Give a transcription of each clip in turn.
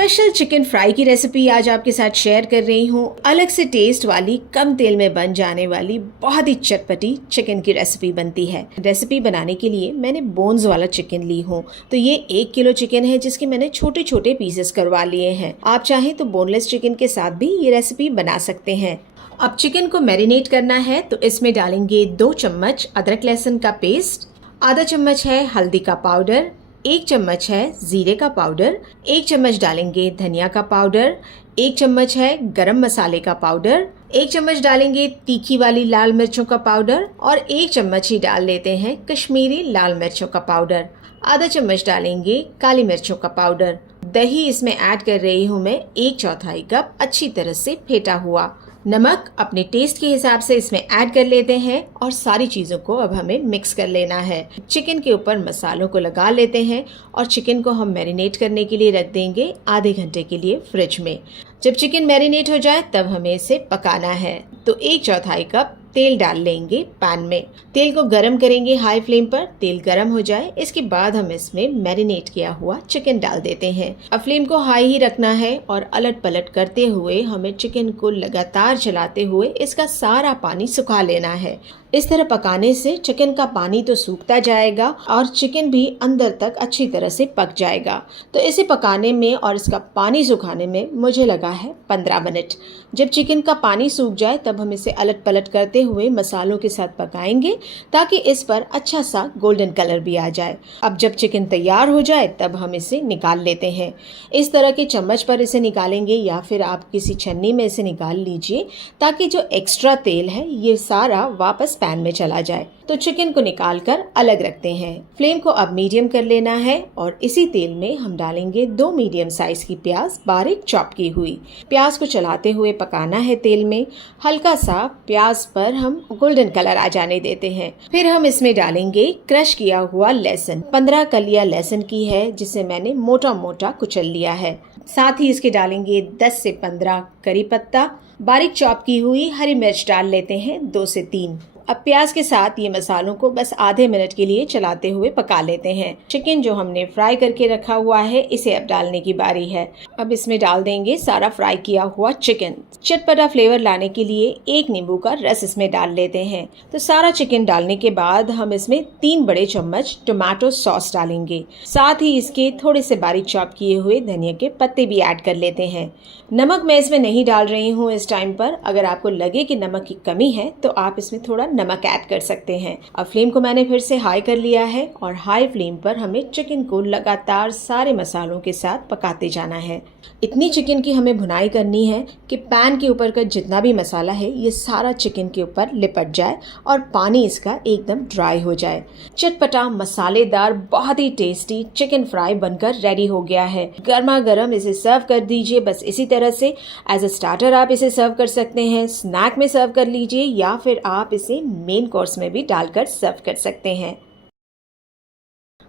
Special chicken fry की recipe आज आपके साथ शेयर कर रही हूँ। अलग से टेस्ट वाली, कम तेल में बन जाने वाली बहुत ही चटपटी चिकन की रेसिपी बनती है। रेसिपी बनाने के लिए मैंने बोन्स वाला चिकन ली हूँ। तो ये 1 किलो चिकन है जिसके मैंने छोटे छोटे पीसेस करवा लिए हैं। आप चाहें तो बोनलेस चिकन के साथ भी ये रेसिपी बना सकते हैं। अब चिकन को मैरिनेट करना है तो इसमें डालेंगे 2 चम्मच अदरक लहसुन का पेस्ट, आधा चम्मच है हल्दी का पाउडर, 1 चम्मच है जीरे का पाउडर, 1 चम्मच डालेंगे धनिया का पाउडर, 1 चम्मच है गरम मसाले का पाउडर, 1 चम्मच डालेंगे तीखी वाली लाल मिर्चों का पाउडर और 1 चम्मच ही डाल लेते हैं कश्मीरी लाल मिर्चों का पाउडर। आधा चम्मच डालेंगे काली मिर्चों का पाउडर। दही इसमें ऐड कर रही हूँ मैं 1/4 कप अच्छी तरह से फेंटा हुआ। नमक अपने टेस्ट के हिसाब से इसमें ऐड कर लेते हैं और सारी चीज़ों को अब हमें मिक्स कर लेना है। चिकन के ऊपर मसालों को लगा लेते हैं और चिकन को हम मैरिनेट करने के लिए रख देंगे आधे घंटे के लिए फ्रिज में। जब चिकन मैरिनेट हो जाए तब हमें इसे पकाना है। तो 1/4 कप तेल डाल लेंगे पैन में। तेल को गरम करेंगे हाई फ्लेम पर। तेल गरम हो जाए इसके बाद हम इसमें मैरिनेट किया हुआ चिकन डाल देते हैं। अब फ्लेम को हाई ही रखना है और अलट पलट करते हुए हमें चिकन को लगातार चलाते हुए इसका सारा पानी सुखा लेना है। इस तरह पकाने से चिकन का पानी तो सूखता जाएगा और चिकन भी अंदर तक अच्छी तरह से पक जाएगा। तो इसे पकाने में और इसका पानी सुखाने में मुझे लगा है 15 मिनट। जब चिकन का पानी सूख जाए तब हम इसे अलट पलट करते हुए मसालों के साथ पकाएंगे ताकि इस पर अच्छा सा गोल्डन कलर भी आ जाए। अब जब चिकन तैयार हो जाए तब हम इसे निकाल लेते हैं। इस तरह के चम्मच पर इसे निकालेंगे या फिर आप किसी छन्नी में इसे निकाल लीजिए ताकि जो एक्स्ट्रा तेल है ये सारा वापस पैन में चला जाए। तो चिकन को निकालकर अलग रखते हैं। फ्लेम को अब मीडियम कर लेना है और इसी तेल में हम डालेंगे 2 मीडियम साइज की प्याज बारीक चॉप की हुई। प्याज को चलाते हुए पकाना है तेल में। हल्का सा प्याज पर हम गोल्डन कलर आ जाने देते हैं। फिर हम इसमें डालेंगे क्रश किया हुआ लहसुन। 15 कलियां लहसुन की है जिसे मैंने मोटा मोटा कुचल लिया है। साथ ही इसके डालेंगे 10 से 15 करी पत्ता। बारीक चॉप की हुई हरी मिर्च डाल लेते हैं 2 से 3। अब प्याज के साथ ये मसालों को बस आधे मिनट के लिए चलाते हुए पका लेते हैं। चिकन जो हमने फ्राई करके रखा हुआ है इसे अब डालने की बारी है। अब इसमें डाल देंगे सारा फ्राई किया हुआ चिकन। चटपटा फ्लेवर लाने के लिए 1 नींबू का रस इसमें डाल लेते हैं। तो सारा चिकन डालने के बाद हम इसमें 3 बड़े चम्मच टोमेटो सॉस डालेंगे। साथ ही इसके थोड़े से बारीक चॉप किए हुए धनिया के पत्ते भी ऐड कर लेते हैं। नमक मैं इसमें नहीं डाल रही हूँ इस टाइम पर। अगर आपको लगे कि नमक की कमी है तो आप इसमें थोड़ा नमक ऐड कर सकते हैं। अब फ्लेम को मैंने फिर से हाई कर लिया है और हाई फ्लेम पर हमें चिकन को लगातार सारे मसालों के साथ पकाते जाना है। इतनी चिकन की हमें भुनाई करनी है कि पैन के ऊपर का जितना भी मसाला है ये सारा चिकन के ऊपर लिपट जाए और पानी इसका एकदम ड्राई हो जाए। चटपटा मसालेदार बहुत ही टेस्टी चिकन फ्राई बनकर रेडी हो गया है। गर्मा गर्म इसे सर्व कर दीजिए। बस इसी तरह से एज अ स्टार्टर आप इसे सर्व कर सकते हैं, स्नैक में सर्व कर लीजिए या फिर आप इसे मेन कोर्स में भी डालकर सर्व कर सकते हैं।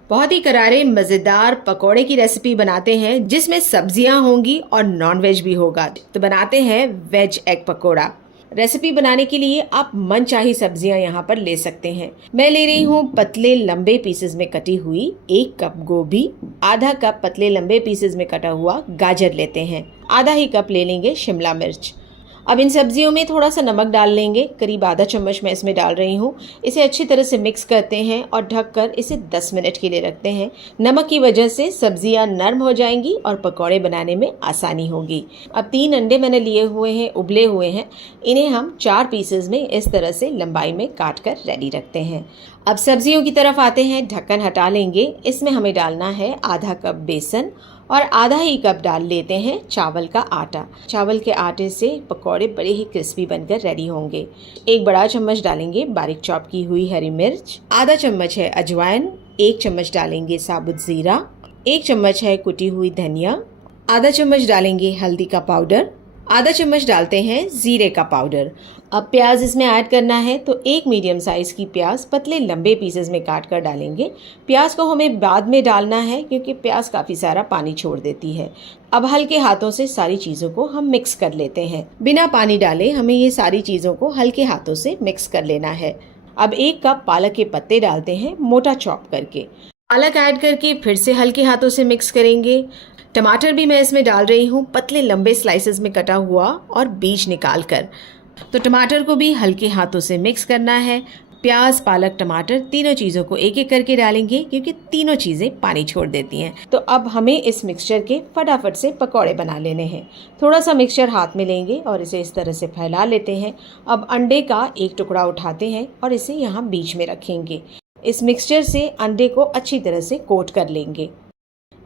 बहुत ही करारे मज़ेदार पकोड़े की रेसिपी बनाते हैं जिसमें सब्जियां होंगी और नॉनवेज भी होगा। तो बनाते हैं वेज एग पकोड़ा। रेसिपी बनाने के लिए आप मनचाही सब्जियां यहाँ पर ले सकते हैं। मैं ले रही हूँ पतले लंबे पीसेस में कटी हुई 1 कप गोभी, आधा कप पतले लंबे पीसेस में कटा हुआ गाजर लेते हैं, आधा ही कप ले लेंगे शिमला मिर्च। अब इन सब्जियों में थोड़ा सा नमक डाल लेंगे, करीब आधा चम्मच मैं इसमें डाल रही हूँ। इसे अच्छी तरह से मिक्स करते हैं और ढककर इसे 10 मिनट के लिए रखते हैं। नमक की वजह से सब्जियां नरम हो जाएंगी और पकौड़े बनाने में आसानी होगी। अब 3 अंडे मैंने लिए हुए हैं, उबले हुए हैं। इन्हें हम 4 पीसेज में इस तरह से लंबाई में काट कर रेडी रखते हैं। अब सब्जियों की तरफ आते हैं। ढक्कन हटा लेंगे। इसमें हमें डालना है आधा कप बेसन और आधा ही कप डाल लेते हैं चावल का आटा। चावल के आटे से पकौड़े बड़े ही क्रिस्पी बनकर रेडी होंगे। 1 बड़ा चम्मच डालेंगे बारीक चॉप की हुई हरी मिर्च, आधा चम्मच है अजवाइन, 1 चम्मच डालेंगे साबुत जीरा, 1 चम्मच है कुटी हुई धनिया, आधा चम्मच डालेंगे हल्दी का पाउडर, आधा चम्मच डालते हैं जीरे का पाउडर। अब प्याज इसमें ऐड करना है तो 1 मीडियम साइज की प्याज पतले लंबे पीसेस में काट कर डालेंगे। प्याज को हमें बाद में डालना है क्योंकि प्याज काफ़ी सारा पानी छोड़ देती है। अब हल्के हाथों से सारी चीज़ों को हम मिक्स कर लेते हैं। बिना पानी डाले हमें ये सारी चीज़ों को हल्के हाथों से मिक्स कर लेना है। अब 1 कप पालक के पत्ते डालते हैं मोटा चॉप करके। पालक ऐड करके फिर से हल्के हाथों से मिक्स करेंगे। टमाटर भी मैं इसमें डाल रही हूँ पतले लंबे स्लाइसेस में कटा हुआ और बीज निकाल कर। तो टमाटर को भी हल्के हाथों से मिक्स करना है। प्याज, पालक, टमाटर तीनों चीज़ों को एक एक करके डालेंगे क्योंकि तीनों चीज़ें पानी छोड़ देती हैं। तो अब हमें इस मिक्सचर के फटाफट से पकौड़े बना लेने हैं। थोड़ा सा मिक्सचर हाथ में लेंगे और इसे इस तरह से फैला लेते हैं। अब अंडे का एक टुकड़ा उठाते हैं और इसे यहाँ बीच में रखेंगे। इस मिक्सचर से अंडे को अच्छी तरह से कोट कर लेंगे।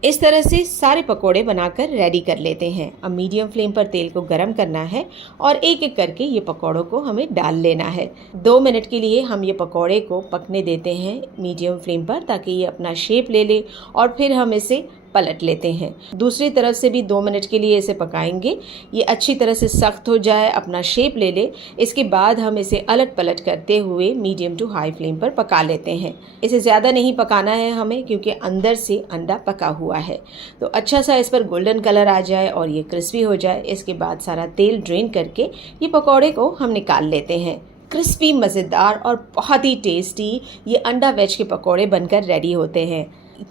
इस तरह से सारे पकोड़े बनाकर रेडी कर लेते हैं। अब मीडियम फ्लेम पर तेल को गरम करना है और एक एक करके ये पकोड़ों को हमें डाल लेना है। 2 मिनट के लिए हम ये पकोड़े को पकने देते हैं मीडियम फ्लेम पर ताकि ये अपना शेप ले ले और फिर हम इसे पलट लेते हैं। दूसरी तरफ से भी 2 मिनट के लिए इसे पकाएंगे। ये अच्छी तरह से सख्त हो जाए, अपना शेप ले ले। इसके बाद हम इसे अलट पलट करते हुए मीडियम टू हाई फ्लेम पर पका लेते हैं। इसे ज़्यादा नहीं पकाना है हमें क्योंकि अंदर से अंडा पका हुआ है। तो अच्छा सा इस पर गोल्डन कलर आ जाए और ये क्रिस्पी हो जाए। इसके बाद सारा तेल ड्रेन करके ये पकौड़े को हम निकाल लेते हैं। क्रिस्पी, मज़ेदार और बहुत ही टेस्टी ये अंडा वेज के पकौड़े बनकर रेडी होते हैं।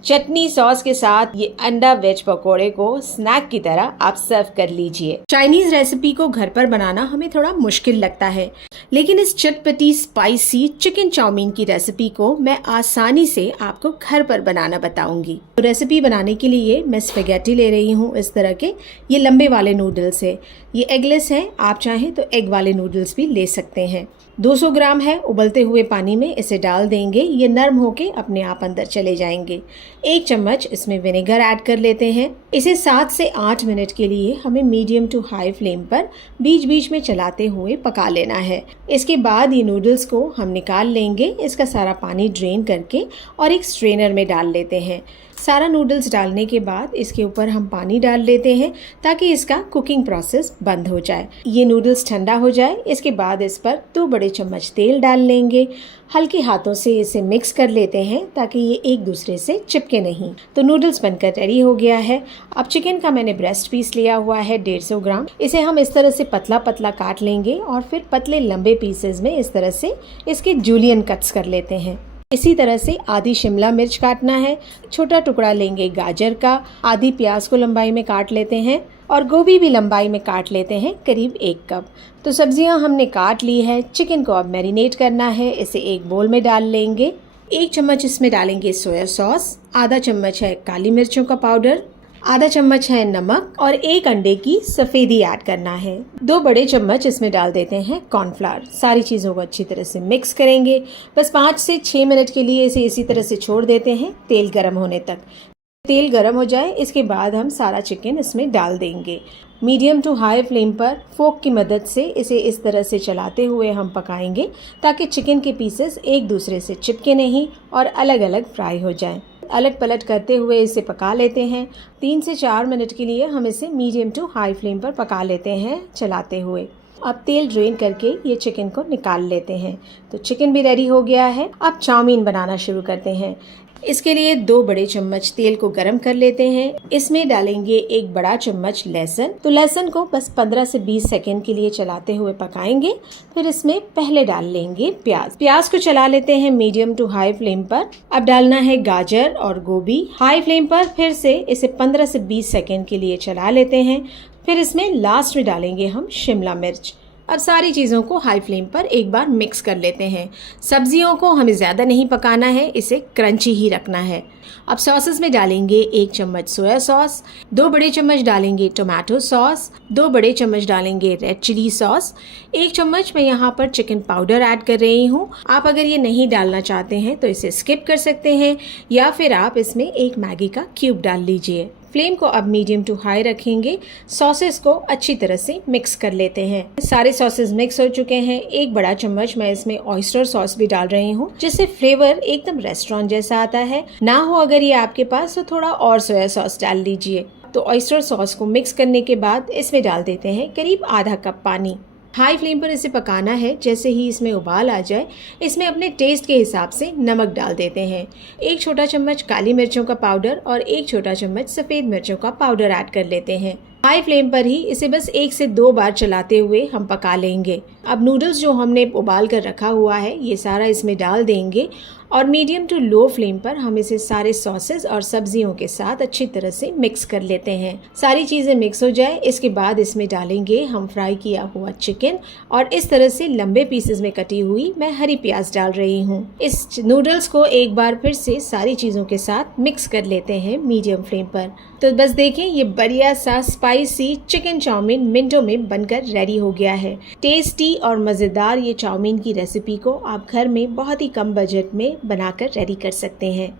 चटनी सॉस के साथ ये अंडा वेज पकोड़े को स्नैक की तरह आप सर्व कर लीजिए। चाइनीज रेसिपी को घर पर बनाना हमें थोड़ा मुश्किल लगता है, लेकिन इस चटपटी स्पाइसी चिकन चाउमीन की रेसिपी को मैं आसानी से आपको घर पर बनाना बताऊंगी। तो रेसिपी बनाने के लिए मैं स्पेगेटी ले रही हूँ इस तरह के। ये लंबे वाले नूडल्स है, ये एगलेस हैं। आप चाहें तो एग वाले नूडल्स भी ले सकते हैं। 200 ग्राम है। उबलते हुए पानी में इसे डाल देंगे। ये नरम होके अपने आप अंदर चले जाएंगे। 1 चम्मच इसमें विनेगर ऐड कर लेते हैं। इसे 7 से 8 मिनट के लिए हमें मीडियम टू हाई फ्लेम पर बीच बीच में चलाते हुए पका लेना है। इसके बाद ये नूडल्स को हम निकाल लेंगे, इसका सारा पानी ड्रेन करके और एक स्ट्रेनर में डाल लेते हैं। सारा नूडल्स डालने के बाद इसके ऊपर हम पानी डाल लेते हैं ताकि इसका कुकिंग प्रोसेस बंद हो जाए। ये नूडल्स ठंडा हो जाए। इसके बाद इस पर 2 बड़े चम्मच तेल डाल लेंगे। हल्के हाथों से इसे मिक्स कर लेते हैं ताकि ये एक दूसरे से चिपके नहीं। तो नूडल्स बनकर रेडी हो गया है। अब चिकन का मैंने ब्रेस्ट पीस लिया हुआ है 150 ग्राम। इसे हम इस तरह से पतला पतला काट लेंगे और फिर पतले लंबे पीसेज में इस तरह से इसके जूलियन कट्स कर लेते हैं। इसी तरह से आधी शिमला मिर्च काटना है। छोटा टुकड़ा लेंगे गाजर का। आधी प्याज को लंबाई में काट लेते हैं और गोभी भी लंबाई में काट लेते हैं, करीब 1 कप। तो सब्जियां हमने काट ली है। चिकन को अब मैरिनेट करना है। इसे एक बोल में डाल लेंगे। 1 चम्मच इसमें डालेंगे सोया सॉस। आधा चम्मच है काली मिर्चों का पाउडर। आधा चम्मच है नमक और 1 अंडे की सफेदी ऐड करना है। 2 बड़े चम्मच इसमें डाल देते हैं कॉर्नफ्लावर। सारी चीज़ों को अच्छी तरह से मिक्स करेंगे। बस 5 से 6 मिनट के लिए इसे इसी तरह से छोड़ देते हैं तेल गर्म होने तक। तेल गर्म हो जाए इसके बाद हम सारा चिकन इसमें डाल देंगे। मीडियम टू हाई फ्लेम पर फोक की मदद से इसे इस तरह से चलाते हुए हम पकाएंगे ताकि चिकन के पीसेस एक दूसरे से चिपके नहीं और अलग अलग फ्राई हो जाएं। अलट पलट करते हुए इसे पका लेते हैं। 3 से 4 मिनट के लिए हम इसे मीडियम टू हाई फ्लेम पर पका लेते हैं चलाते हुए। अब तेल ड्रेन करके ये चिकन को निकाल लेते हैं। तो चिकन भी रेडी हो गया है। अब चाउमीन बनाना शुरू करते हैं। इसके लिए 2 बड़े चम्मच तेल को गरम कर लेते हैं। इसमें डालेंगे 1 बड़ा चम्मच लहसुन। तो लहसुन को बस 15 से 20 सेकंड के लिए चलाते हुए पकाएंगे। फिर इसमें पहले डाल लेंगे प्याज। प्याज को चला लेते हैं मीडियम टू हाई फ्लेम पर। अब डालना है गाजर और गोभी। हाई फ्लेम पर फिर से इसे 15 से 20 सेकंड के लिए चला लेते हैं। फिर इसमें लास्ट में डालेंगे हम शिमला मिर्च। अब सारी चीज़ों को हाई फ्लेम पर एक बार मिक्स कर लेते हैं। सब्जियों को हमें ज़्यादा नहीं पकाना है, इसे क्रंची ही रखना है। अब सॉसेस में डालेंगे 1 चम्मच सोया सॉस, 2 बड़े चम्मच डालेंगे टोमेटो सॉस, 2 बड़े चम्मच डालेंगे रेड चिली सॉस, 1 चम्मच मैं यहाँ पर चिकन पाउडर ऐड कर रही हूँ। आप अगर ये नहीं डालना चाहते हैं तो इसे स्किप कर सकते हैं या फिर आप इसमें 1 मैगी का क्यूब डाल लीजिए। फ्लेम को अब मीडियम टू हाई रखेंगे। सॉसेस को अच्छी तरह से मिक्स कर लेते हैं। सारे सॉसेस मिक्स हो चुके हैं। 1 बड़ा चम्मच मैं इसमें ऑयस्टर सॉस भी डाल रही हूँ जिससे फ्लेवर एकदम रेस्टोरेंट जैसा आता है। ना हो अगर ये आपके पास तो थोड़ा और सोया सॉस डाल लीजिए। तो ऑयस्टर सॉस को मिक्स करने के बाद इसमें डाल देते हैं करीब आधा कप पानी। हाई फ्लेम पर इसे पकाना है। जैसे ही इसमें उबाल आ जाए इसमें अपने टेस्ट के हिसाब से नमक डाल देते हैं। 1 छोटा चम्मच काली मिर्चों का पाउडर और 1 छोटा चम्मच सफ़ेद मिर्चों का पाउडर ऐड कर लेते हैं। हाई फ्लेम पर ही इसे बस 1 से 2 बार चलाते हुए हम पका लेंगे। अब नूडल्स जो हमने उबाल कर रखा हुआ है ये सारा इसमें डाल देंगे और मीडियम टू लो फ्लेम पर हम इसे सारे सॉसेस और सब्जियों के साथ अच्छी तरह से मिक्स कर लेते हैं। सारी चीज़ें मिक्स हो जाए इसके बाद इसमें डालेंगे हम फ्राई किया हुआ चिकन और इस तरह से लंबे पीसेस में कटी हुई मैं हरी प्याज डाल रही हूँ। इस नूडल्स को एक बार फिर से सारी चीज़ों के साथ मिक्स कर लेते हैं मीडियम फ्लेम पर। तो बस देखें ये बढ़िया सा स्पाइसी चिकन चाउमीन मिनटों में बनकर रेडी हो गया है। टेस्टी और मज़ेदार ये चाउमीन की रेसिपी को आप घर में बहुत ही कम बजट में बनाकर रेडी कर सकते हैं।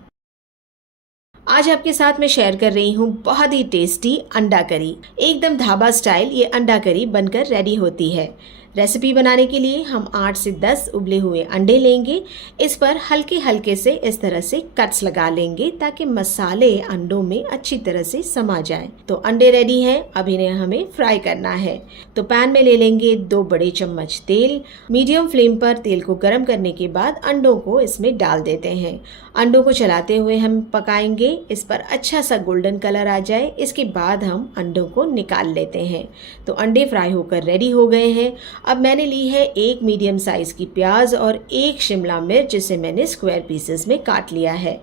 आज आपके साथ मैं शेयर कर रही हूँ बहुत ही टेस्टी अंडा करी। एकदम ढाबा स्टाइल ये अंडा करी बनकर रेडी होती है। रेसिपी बनाने के लिए हम 8 से 10 उबले हुए अंडे लेंगे। इस पर हल्के हल्के से इस तरह से कट्स लगा लेंगे ताकि मसाले अंडों में अच्छी तरह से समा जाए। तो अंडे रेडी हैं, अब इन्हें हमें फ्राई करना है। तो पैन में ले लेंगे 2 बड़े चम्मच तेल। मीडियम फ्लेम पर तेल को गर्म करने के बाद अंडों को इसमें डाल देते हैं। अंडों को चलाते हुए हम पकाएंगे, इस पर अच्छा सा गोल्डन कलर आ जाए। इसके बाद हम अंडों को निकाल लेते हैं। तो अंडे फ्राई होकर रेडी हो गए हैं। अब मैंने ली है 1 मीडियम साइज की प्याज और 1 शिमला मिर्च जिसे मैंने स्क्वायर पीसेस में काट लिया है।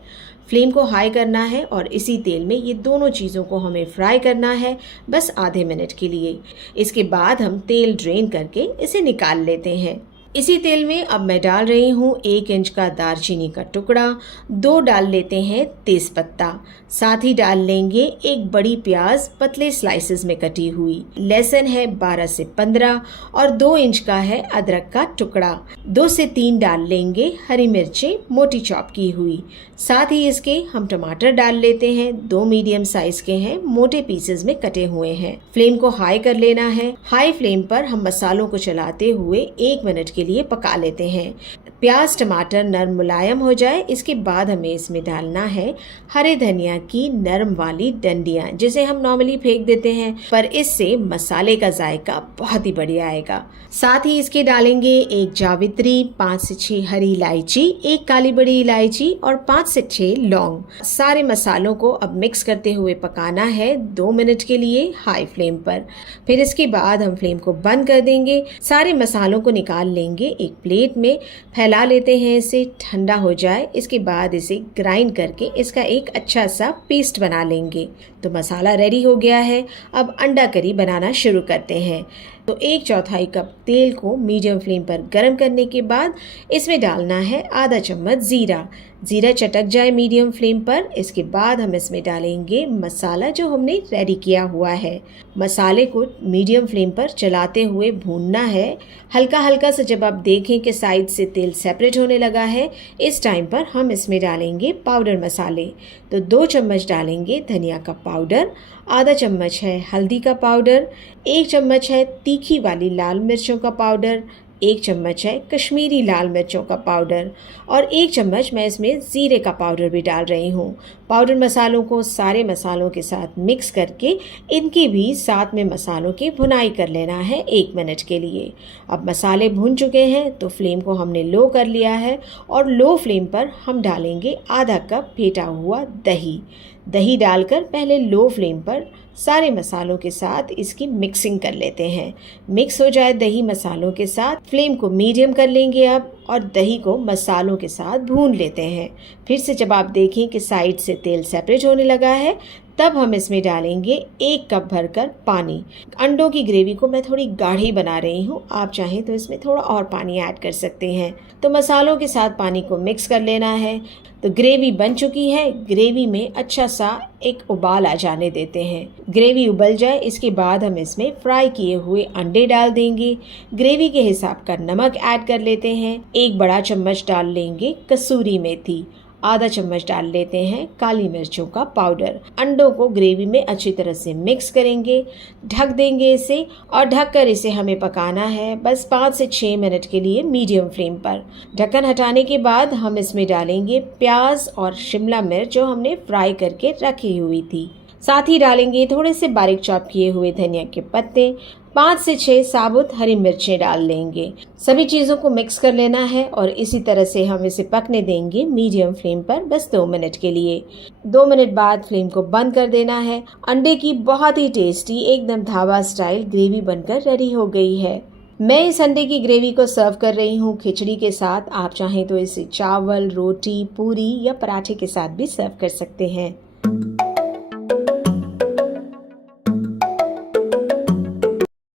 फ्लेम को हाई करना है और इसी तेल में ये दोनों चीज़ों को हमें फ्राई करना है बस आधे मिनट के लिए। इसके बाद हम तेल ड्रेन करके इसे निकाल लेते हैं। इसी तेल में अब मैं डाल रही हूँ 1 इंच का दालचीनी का टुकड़ा, 2 डाल लेते हैं तेज़पत्ता, साथ ही डाल लेंगे 1 बड़ी प्याज पतले स्लाइसेस में कटी हुई, लहसुन है 12 से 15 और 2 इंच का है अदरक का टुकड़ा। 2 से 3 डाल लेंगे हरी मिर्चें मोटी चॉप की हुई। साथ ही इसके हम टमाटर डाल लेते हैं, 2 मीडियम साइज के हैं, मोटे पीसेस में कटे हुए हैं। फ्लेम को हाई कर लेना है। हाई फ्लेम पर हम मसालों को चलाते हुए 1 मिनट के लिए पका लेते हैं। प्याज टमाटर नरम मुलायम हो जाए इसके बाद हमें इसमें डालना है हरे धनिया की नरम वाली डंडियां जिसे हम नॉर्मली फेंक देते हैं, पर इससे मसाले का जायका बहुत ही बढ़िया आएगा। साथ ही इसके डालेंगे 1 जावित्री, 5 से 6 हरी इलायची, 1 काली बड़ी इलायची और 5 से 6 लौंग। सारे मसालों को अब मिक्स करते हुए पकाना है 2 मिनट के लिए हाई फ्लेम पर। फिर इसके बाद हम फ्लेम को बंद कर देंगे। सारे मसालों को निकाल लेंगे एक प्लेट में, फैला लेते हैं इसे, ठंडा हो जाए इसके बाद इसे ग्राइंड करके इसका एक अच्छा सा पेस्ट बना लेंगे। तो मसाला रेडी हो गया है। अब अंडा करी बनाना शुरू करते हैं। तो 1/4 कप तेल को मीडियम फ्लेम पर गर्म करने के बाद इसमें डालना है आधा चम्मच जीरा। जीरा चटक जाए मीडियम फ्लेम पर, इसके बाद हम इसमें डालेंगे मसाला जो हमने रेडी किया हुआ है। मसाले को मीडियम फ्लेम पर चलाते हुए भूनना है। हल्का हल्का से जब आप देखें कि साइड से तेल सेपरेट होने लगा है, इस टाइम पर हम इसमें डालेंगे पाउडर मसाले। तो 2 चम्मच डालेंगे धनिया का पाउडर, आधा चम्मच है हल्दी का पाउडर, 1 चम्मच है तीखी वाली लाल मिर्चों का पाउडर, 1 चम्मच है कश्मीरी लाल मिर्चों का पाउडर और 1 चम्मच मैं इसमें ज़ीरे का पाउडर भी डाल रही हूँ। पाउडर मसालों को सारे मसालों के साथ मिक्स करके इनकी भी साथ में मसालों की भुनाई कर लेना है 1 मिनट के लिए। अब मसाले भुन चुके हैं तो फ्लेम को हमने लो कर लिया है और लो फ्लेम पर हम डालेंगे आधा कप फेंटा हुआ दही। दही डालकर पहले लो फ्लेम पर सारे मसालों के साथ इसकी मिक्सिंग कर लेते हैं। मिक्स हो जाए दही मसालों के साथ, फ्लेम को मीडियम कर लेंगे अब और दही को मसालों के साथ भून लेते हैं। फिर से जब आप देखें कि साइड से तेल सेपरेट होने लगा है तब हम इसमें डालेंगे 1 कप भरकर पानी। अंडों की ग्रेवी को मैं थोड़ी गाढ़ी बना रही हूँ, आप चाहें तो इसमें थोड़ा और पानी ऐड कर सकते हैं। तो मसालों के साथ पानी को मिक्स कर लेना है। तो ग्रेवी बन चुकी है। ग्रेवी में अच्छा सा एक उबाल आ जाने देते हैं। ग्रेवी उबल जाए इसके बाद हम इसमें फ्राई किए हुए अंडे डाल देंगे। ग्रेवी के हिसाब का नमक ऐड कर लेते हैं। 1 बड़ा चम्मच डाल लेंगे कसूरी मेथी, आधा चम्मच डाल लेते हैं काली मिर्चों का पाउडर। अंडों को ग्रेवी में अच्छी तरह से मिक्स करेंगे, ढक देंगे इसे और ढककर इसे हमें पकाना है बस 5 से 6 मिनट के लिए मीडियम फ्लेम पर। ढक्कन हटाने के बाद हम इसमें डालेंगे प्याज और शिमला मिर्च जो हमने फ्राई करके रखी हुई थी। साथ ही डालेंगे थोड़े से बारीक चॉप किए हुए धनिया के पत्ते, 5 से 6 साबुत हरी मिर्चें डाल लेंगे। सभी चीज़ों को मिक्स कर लेना है और इसी तरह से हम इसे पकने देंगे मीडियम फ्लेम पर बस 2 मिनट के लिए। 2 मिनट बाद फ्लेम को बंद कर देना है। अंडे की बहुत ही टेस्टी एकदम ढाबा स्टाइल ग्रेवी बनकर रेडी हो गई है। मैं इस अंडे की ग्रेवी को सर्व कर रही हूँ खिचड़ी के साथ। आप चाहें तो इसे चावल, रोटी, पूरी या पराठे के साथ भी सर्व कर सकते हैं।